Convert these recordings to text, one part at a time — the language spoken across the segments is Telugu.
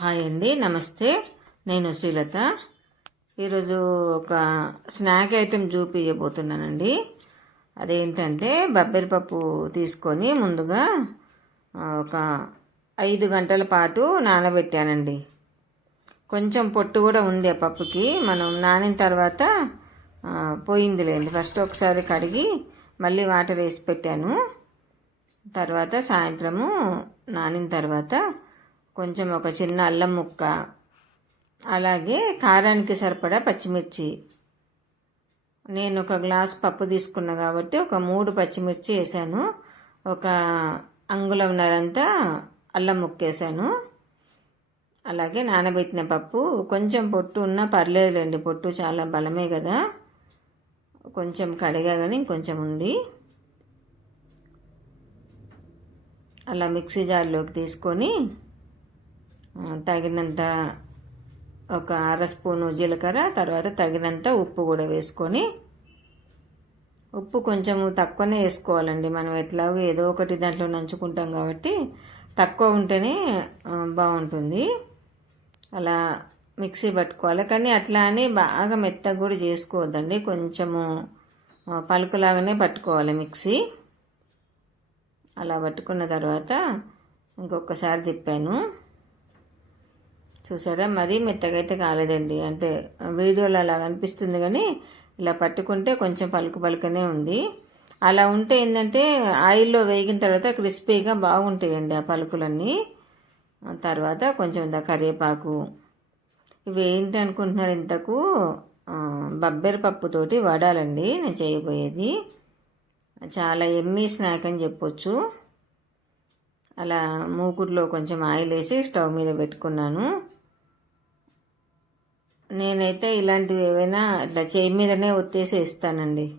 హాయ్ అండి నమస్తే. నేను శ్రీలత. ఈరోజు ఒక స్నాక్ ఐటెం చూపించబోతున్నానండి అదేంటంటే బబ్బెర పప్పు తీసుకొని ముందుగా ఒక ఐదు గంటల పాటు నానబెట్టానండి. కొంచెం పొట్టు కూడా ఉంది ఆ పప్పుకి. మనం నానిన తర్వాత పోయిందిలేండి. ఫస్ట్ ఒకసారి కడిగి మళ్ళీ వాటర్ వేసి పెట్టాను. తర్వాత సాయంత్రము నానిన తర్వాత కొంచెం ఒక చిన్న అల్లం ముక్క అలాగే కారానికి సరిపడా పచ్చిమిర్చి. నేను ఒక గ్లాస్ పప్పు తీసుకున్నా కాబట్టి ఒక మూడు పచ్చిమిర్చి వేసాను. ఒక అంగుళంన్నరంతా అల్లం ముక్కేసాను అలాగే నానబెట్టిన పప్పు కొంచెం పొట్టు ఉన్నా పర్లేదులేండి పొట్టు చాలా బలమే కదా. కొంచెం కడిగా కానీ ఇంకొంచెం ఉంది. అలా మిక్సీ జార్లోకి తీసుకొని తగినంత ఒక అర స్పూను జీలకర్ర తర్వాత తగినంత ఉప్పు కూడా వేసుకొని ఉప్పు కొంచెం తక్కువనే వేసుకోవాలండి. మనం ఎట్లాగో ఏదో ఒకటి దాంట్లో నంచుకుంటాం కాబట్టి తక్కువ ఉంటేనే బాగుంటుంది. అలా మిక్సీ పట్టుకోవాలి. కానీ అట్లా అని బాగా మెత్తగా కూడా చేసుకోవద్దండి. కొంచెము పలుకులాగానే పట్టుకోవాలి మిక్సీ. అలా పట్టుకున్న తర్వాత ఇంకొకసారి తిప్పాను. చూసారా? మరీ మెత్తగా అయితే కాలేదండి. అంటే వీడియోలో అలా అనిపిస్తుంది కానీ ఇలా పట్టుకుంటే కొంచెం పలుకు పలుకనే ఉంది. అలా ఉంటే ఏంటంటే ఆయిల్లో వేగిన తర్వాత క్రిస్పీగా బాగుంటాయండి ఆ పలుకులన్నీ. తర్వాత కొంచెం ద కరివేపాకు. ఇవి ఏంటి అనుకుంటున్నారు ఇంతకు? బబ్బెర పప్పుతోటి వడాలండి నేను చేయబోయేది. చాలా ఎమ్మీ స్నాక్ అని చెప్పొచ్చు. అలా మూకుడులో కొంచెం ఆయిల్ వేసి స్టవ్ మీద పెట్టుకున్నాను. నేనైతే ఇలాంటివి ఏవైనా ఇట్లా చేయి మీదనే ఒత్తేసి ఇస్తానండి.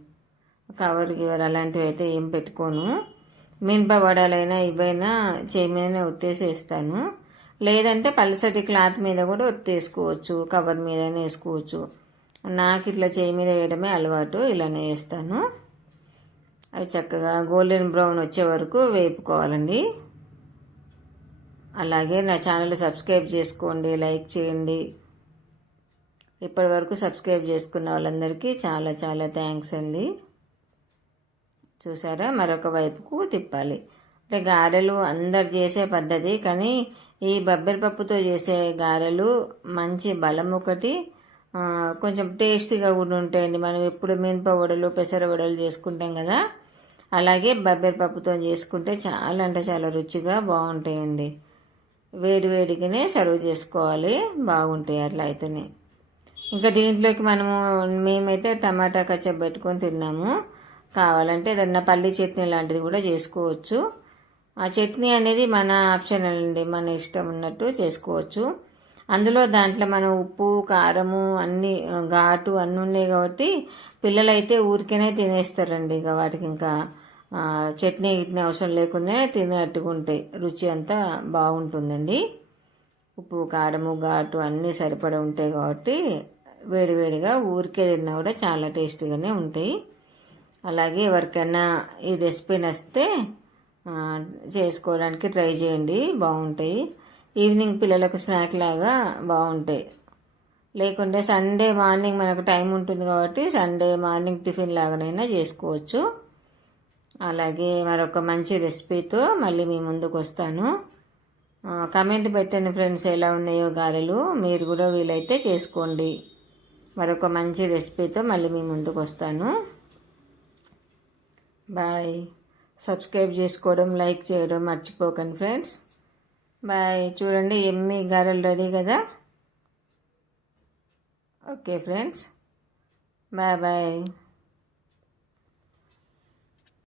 కవర్ గివర్ అలాంటివి అయితే ఏం పెట్టుకోను. మినప వడలైనా ఇవైనా చేయి మీదనే ఒత్తేసి ఇస్తాను. లేదంటే పలసటి క్లాత్ మీద కూడా ఒత్తేసుకోవచ్చు కవర్ మీదనే వేసుకోవచ్చు. నాకు ఇట్లా చేయి మీద వేయడమే అలవాటు ఇలానే వేస్తాను. అవి చక్కగా గోల్డెన్ బ్రౌన్ వచ్చే వరకు వేపుకోవాలండి. అలాగే నా ఛానల్ సబ్స్క్రైబ్ చేసుకోండి లైక్ చేయండి. ఇప్పటి వరకు సబ్స్క్రైబ్ చేసుకున్న వాళ్ళందరికీ చాలా చాలా థ్యాంక్స్ అండి. చూసారా? మరొక వైపుకు తిప్పాలి. అంటే గారెలు అందరు చేసే పద్ధతి కానీ ఈ బబ్బెర పప్పుతో చేసే గారెలు మంచి బలం ఒకటి. కొంచెం టేస్టీగా కూడా ఉంటాయండి. మనం ఎప్పుడు మినప వడలు పెసర వడలు చేసుకుంటాం కదా. అలాగే బబ్బెర పప్పుతో చేసుకుంటే చాలా అంటే చాలా రుచిగా బాగుంటాయండి. వేడి వేడిగానే సర్వ్ చేసుకోవాలి. బాగుంటాయి అట్లా అయితేనే. ఇంకా దీంట్లోకి మనము మేమైతే టమాటా కచ్చప్ పెట్టుకొని తిన్నాము. కావాలంటే ఏదన్నా పల్లి చట్నీ లాంటిది కూడా చేసుకోవచ్చు. ఆ చట్నీ అనేది మన ఆప్షనల్ అండి మన ఇష్టం ఉన్నట్టు చేసుకోవచ్చు. అందులో దాంట్లో మనం ఉప్పు కారము అన్ని ఘాటు అన్నీ ఉన్నాయి కాబట్టి పిల్లలైతే ఊరికేనే తినేస్తారండి. ఇక వాటికి ఇంకా చట్నీ గిట్నీ అవసరం లేకుండా తినేట్టుకుంటాయి రుచి అంతా బాగుంటుందండి. ఉప్పు కారము ఘాటు అన్నీ సరిపడా ఉంటాయి కాబట్టి వేడివేడిగా ఊరికే తిన్నా కూడా చాలా టేస్టీగానే ఉంటాయి. అలాగే ఎవరికైనా ఈ రెసిపీ నచ్చితే చేసుకోవడానికి ట్రై చేయండి. బాగుంటాయి. ఈవినింగ్ పిల్లలకు స్నాక్ లాగా బాగుంటాయి. లేకుంటే సండే మార్నింగ్ మనకు టైం ఉంటుంది కాబట్టి సండే మార్నింగ్ టిఫిన్ లాగానైనా చేసుకోవచ్చు. అలాగే మరొక మంచి రెసిపీతో మళ్ళీ మీ ముందుకు వస్తాను. కమెంట్ పెట్టండి ఫ్రెండ్స్ ఎలా ఉన్నాయో గారెలు. మీరు కూడా వీలైతే చేసుకోండి. మరొక మంచి రెసిపీతో మళ్ళీ మీ ముందుకు వస్తాను. బాయ్. సబ్స్క్రైబ్ చేసుకోవడం లైక్ చేయడం మర్చిపోకండి ఫ్రెండ్స్. బాయ్. చూడండి ఎమ్మి గారెలు రెడీ కదా? Okay friends. Bye bye.